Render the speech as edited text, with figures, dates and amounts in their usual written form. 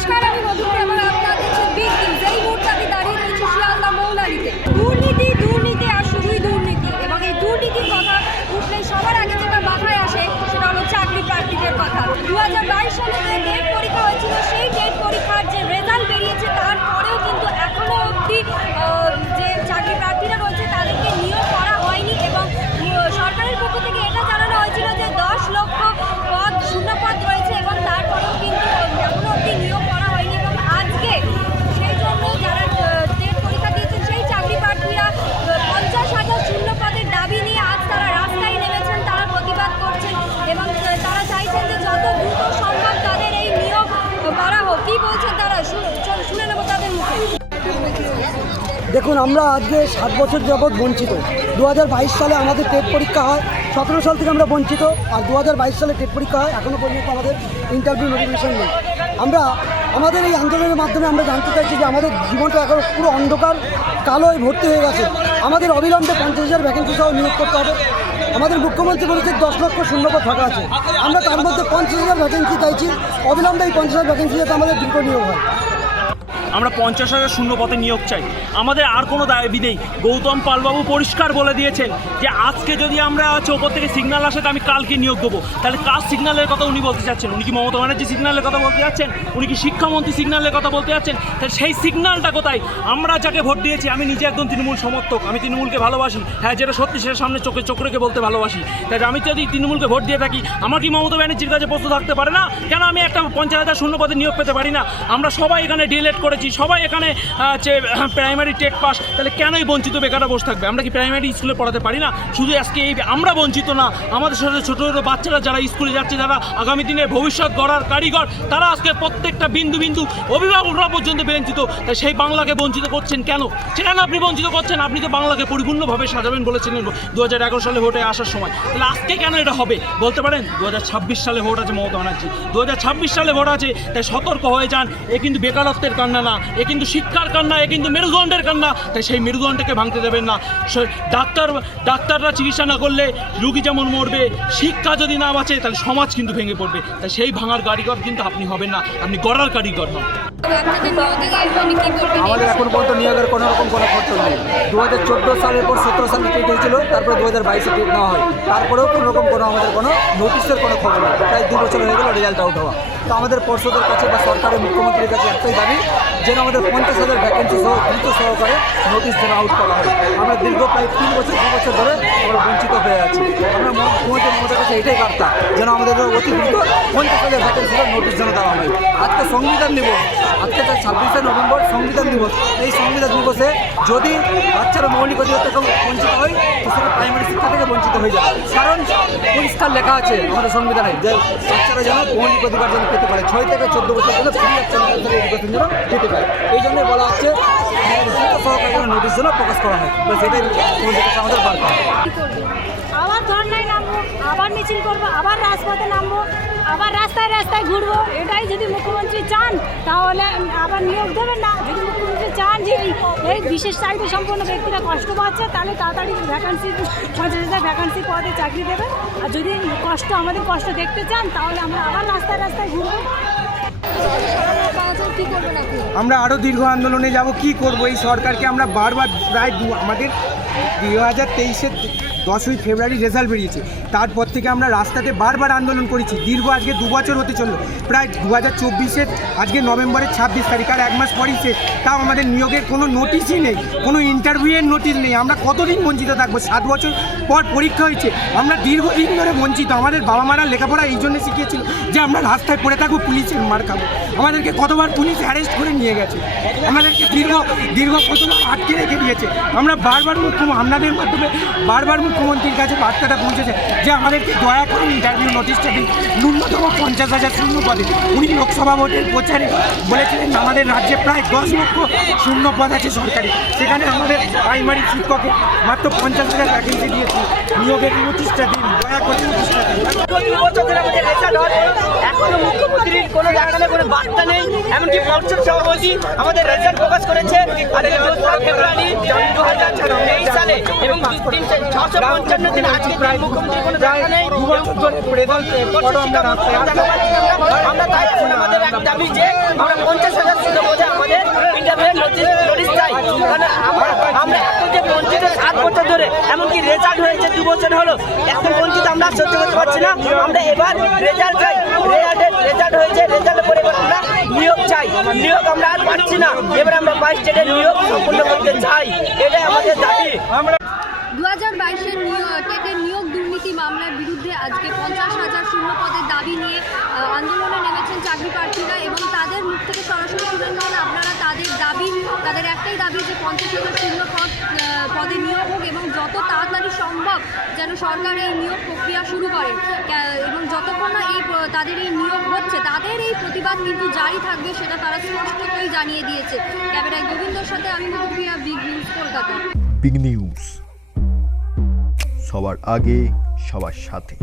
নমস্কার, আমি মধুপুর। আপনারা দেখছেন বিগ নিউজ। এই মুহূর্তে আমি দাঁড়িয়ে রয়েছি শিয়ালদা মৌলালিতে। দুর্নীতি, দুর্নীতি আর শুধুই দুর্নীতি। এবং এই দুর্নীতির কথা উঠলে সবার আগে যেটা মাথায় আসে সেটা হলো চাকরি প্রার্থীদের কথা। 2022 সালে যে টেট পরীক্ষা হয়েছিল, সেই টেট পরীক্ষার যে রেজাল্ট বেরিয়েছে তারপরেও কিন্তু এখনও অবধি যে চাকরি প্রার্থীরা রয়েছে তাদেরকে নিয়োগ করা হয়নি। এবং সরকারের পক্ষ থেকে এটা জানানো হয়েছিল যে 10 লক্ষ পদ শূন্যপদ রয়েছে এবং তারপরেও কিন্তু এখনও অবধি নিয়োগ করা হয়নি। এবং আজকে সেই জন্য যারা টেট পরীক্ষা দিয়েছেন সেই চাকরি প্রার্থীরা 50,000 শূন্যপদের দাবি নিয়ে আজ তারা রাস্তায় নেমেছেন, তারা প্রতিবাদ করছেন এবং তারা চাইছেন যে যত দ্রুত সম্ভব তাদের এই নিয়োগ করা হোক। কী বলছেন তারা, শুনে নেব তাদের মুখে। দেখুন, আমরা আজকে 7 বছর যাবৎ বঞ্চিত। 2022 সালে আমাদের টেট পরীক্ষা হয়, 17 সাল থেকে আমরা বঞ্চিত। আর 2022 সালে টেট পরীক্ষা হয়, এখনও পর্যন্ত আমাদের ইন্টারভিউ নোটিফিকেশন নেই। আমাদের এই আন্দোলনের মাধ্যমে আমরা জানতে চাইছি যে আমাদের জীবনটা এখন পুরো অন্ধকার কালোয় ভর্তি হয়ে গেছে। আমাদের অবিলম্বে 50,000 ভ্যাকেন্সি সহ নিয়োগ করতে হবে। আমাদের মুখ্যমন্ত্রী বলেছে 10 লক্ষ শূন্যপদ ফাঁকা আছে। আমরা তার মধ্যে 50,000 ভ্যাকেন্সি চাইছি। অবিলম্বে এই 50,000 ভ্যাকেন্সি যাতে আমাদের দ্রুত নিয়োগ হয়। আমরা 50,000 শূন্য পদে নিয়োগ চাই। আমাদের আর কোনো দাবি নেই। গৌতম পালবাবু পরিষ্কার বলে দিয়েছেন যে আজকে যদি আমরা ওপর থেকে সিগন্যাল আসে তো আমি কালকে নিয়োগ দেবো। তাহলে কার সিগন্যালের কথা উনি বলতে চাচ্ছেন? উনি কি মমতা ব্যানার্জি সিগন্যালের কথা বলতে যাচ্ছেন? উনি কি শিক্ষামন্ত্রী সিগন্যালের কথা বলতে যাচ্ছেন? তাহলে সেই সিগন্যালটা কোথায়? আমরা যাকে ভোট দিয়েছি, আমি নিজে একদম তৃণমূল সমর্থক, আমি তৃণমূলকে ভালোবাসি। হ্যাঁ, যেটা সত্যি সেটা সামনে চোখ রেখে বলতে ভালোবাসি। তাই আমি যদি তৃণমূলকে ভোট দিয়ে থাকি, আমার কি মমতা ব্যানার্জির কাছে প্রশ্ন থাকতে পারে না? কেন আমি একটা 50,000 শূন্য পদে নিয়োগ পেতে পারি না? আমরা সবাই এখানে ডিএলএড করেছি, সবাই এখানে প্রাইমারি টেট পাস। তাহলে কেনই বঞ্চিত বেকাররা বসে থাকবে? আমরা কি প্রাইমারি স্কুলে পড়াতে পারি না? শুধু আজকে এই আমরা বঞ্চিত না, আমাদের সাথে ছোটো ছোটো বাচ্চারা যারা স্কুলে যাচ্ছে, যারা আগামী দিনে ভবিষ্যৎ গড়ার কারিগর, তারা আজকে প্রত্যেকটা বিন্দু বিন্দু অভিভাবকরা পর্যন্ত বঞ্চিত। তাই সেই বাংলাকে বঞ্চিত করছেন কেন? কেন আপনি বঞ্চিত করছেন? আপনি তো বাংলাকে পরিপূর্ণভাবে সাজাবেন বলেছিলেন 2011 সালে ভোটে আসার সময়। তাহলে আজকে কেন এটা হবে বলতে পারেন? 2026 সালে ভোট আছে মমতা ব্যানার্জি, 2026 সালে ভোট আছে। তাই সতর্ক হয়ে যান। এ কিন্তু বেকারত্বের কান্না না, এ কিন্তু শিক্ষার কান্না, এ কিন্তু মেরুদণ্ডের কান্না। তাই সেই মেরুদণ্ডকে ভাঙতে দেবেন না। ডাক্তাররা চিকিৎসা না করলে রুগী যেমন মরবে, শিক্ষা যদি না বাঁচে তাহলে সমাজ কিন্তু ভেঙে পড়বে। তাই সেই ভাঙার কারিগর কিন্তু আপনি হবেন না, আপনি গড়ার কারিগর হন। আমাদের এখন পর্যন্ত নিয়োগের কোনো রকম কোনো খরচ নেই। 2014 সালের পর 17 সালে টেট হয়েছিল, তারপরে 2022-এ টেট নেওয়া হয়। তারপরেও কোনো রকম আমাদের কোনো নোটিশের কোনো খবর নেই। প্রায় 2 বছর হয়ে গেল রেজাল্ট আউট হওয়া। তো আমাদের পর্ষদের কাছে বা সরকারের মুখ্যমন্ত্রীর কাছে একটাই দাবি, যেন আমাদের 50,000 ভ্যাকেন্সি সহ দ্রুত সহকারে নোটিশ যেন আউট করা হয়। আমরা দীর্ঘ প্রায় 2 বছর ধরে আমরা বঞ্চিত হয়ে আছি। আমরা মুখ্যমন্ত্রী মমতার কাছে এটাই বার্তা, যেন আমাদের অতি দ্রুত 50,000 ভ্যাকেন্সি সহ নোটিশ যেন দেওয়া হয়। আজকে সংবিধান দিবস, আজকে 26শে নভেম্বর সংবিধান দিবস। এই সংবিধান দিবসে যদি বাচ্চারা মৌলিক অধিকার থেকে বঞ্চিত হয়, তো সেটা প্রাইমারি শিক্ষা থেকে বঞ্চিত হয়ে যায়। কারণ পরিষ্কার লেখা আছে আমাদের সংবিধানে যে বাচ্চারা যেন মৌলিক অধিকার যেন পেতে পারে, 6 থেকে 14 বছর জন্য ফ্রি অফ চাইল্ড এডুকেশন যেন পেতে পারে। এই জন্যই বলা হচ্ছে সরকারের জন্য নোটিশ যেন প্রকাশ করা হয়। তো সেটাই আমাদের বার্তা। আবার ধর্নায় নামবো, আবার মিছিল করবো, আবার রাজপথে নামবো, আবার রাস্তায় রাস্তায় ঘুরবো। এটাই যদি মুখ্যমন্ত্রী চান তাহলে আবার নিয়োগ দেবেন না। যদি মুখ্যমন্ত্রী চান যে এই বিশেষ চাহিদা সম্পন্ন ব্যক্তিরা কষ্ট পাচ্ছে, তাহলে তাড়াতাড়ি ভ্যাকান্সি 50,000 ভ্যাকান্সি পদে চাকরি দেবেন। আর যদি আমাদের কষ্ট দেখতে চান তাহলে আমরা আবার রাস্তায় রাস্তায় ঘুরবো। আমরা আরও দীর্ঘ আন্দোলনে যাব। কি করব? এই সরকারকে আমরা বারবার প্রায় আমাদের 2023-এর 10ই ফেব্রুয়ারি রেজাল্ট বেরিয়েছে, তারপর থেকে আমরা রাস্তাতে বারবার আন্দোলন করেছি। দীর্ঘ আজকে 2 বছর হতে চললো। প্রায় 2024-এর আজকে নভেম্বরের 26 তারিখ, আর 1 মাস পরই শেষ। তাও আমাদের নিয়োগের কোনো নোটিশই নেই, কোনো ইন্টারভিউয়ের নোটিশ নেই। আমরা কতদিন বঞ্চিত থাকবো? 7 বছর পর পরীক্ষা হয়েছে, আমরা দীর্ঘদিন ধরে বঞ্চিত। আমাদের বাবা মারা লেখাপড়া এই জন্য শিখিয়েছিল যে আমরা রাস্তায় পড়ে থাকবো, পুলিশের মার খাবো। আমাদেরকে কতবার পুলিশ অ্যারেস্ট করে নিয়ে গেছে, আমাদেরকে দীর্ঘ কতবার আটকে রেখে দিয়েছে। আমরা বারবার আপনাদের মাধ্যমে বারবার মুখ্যমন্ত্রীর কাছে বার্তাটা পৌঁছেছে যে আমাদেরকে দয়া করে ইন্টারভিউ নোটিশটা দিন, ন্যূনতম 50,000 শূন্য পদে। উনি লোকসভা ভোটের প্রচারে বলেছিলেন আমাদের রাজ্যে প্রায় 10 লক্ষ শূন্য পদ আছে সরকারি, সেখানে আমাদের প্রাইমারি শিক্ষকের মাত্র 50,000 ভ্যাকেন্সি দিয়েছি। নিয়োগের নোটিশটা দিন, দয়া করে নোটিশটা দিন। এখনো মুখ্যমন্ত্রীর কোনো জায়গায় কোনো বার্তা নেই। এমনকি পর্ষদ সভাপতি আমাদের রেজাল্ট প্রকাশ করেছে 4 ফেব্রুয়ারি 2023 সালে এবং 600 155 দিন আজকে প্রায় মুখ্যমন্ত্রী কোনো দেখা নেই। 2 বছর ধরে রেজাল্ট পরও আমরা রাস্তায় আমরা তাই এখন আমাদের এক দাবি যে আমরা 50,000 শুধু বোঝা আমাদের ইন্টারভিউ নোটিশ চাই। কারণ আমরা এখন যে বঞ্চিত 7 বছর ধরে, এমনকি রেজাল্ট হয়েছে 2 বছর হলো, এখন বঞ্চিত আমরা সহ্য করতে পারছি না। আমরা এবার রেজাল্ট চাই, রেজাল্ট হয়েছে, রেজাল্টের পরে এবার আমরা নিয়োগ চাই। নিয়োগ আমরা আর পাচ্ছি না, এবার আমরা 22 স্টেটের নিয়োগ সম্পূর্ণ করতে চাই, এটাই আমাদের দাবি। 2022-এর টেটের নিয়োগ দুর্নীতি মামলার বিরুদ্ধে আজকে 50,000 শূন্য পদের দাবি নিয়ে আন্দোলনে নেমেছেন চাকরি প্রার্থীরা এবং তাদের মুখ থেকে সরাসরি শুনে নেন আপনারা তাদের দাবি, তাদের একটাই দাবি যে 50,000 শূন্য পদে নিয়োগ হোক এবং যত তাড়াতাড়ি সম্ভব যেন সরকার এই নিয়োগ প্রক্রিয়া শুরু করে এবং যতক্ষণ না তাদের এই নিয়োগ হচ্ছে তাদের এই প্রতিবাদ কিন্তু জারি থাকবে, সেটা তারা স্পষ্টতই জানিয়ে দিয়েছে। ক্যামেরায় গোবিন্দর সাথে আমি Madhupriya, big news Kolkata. Big news, সবার আগে সবার সাথে।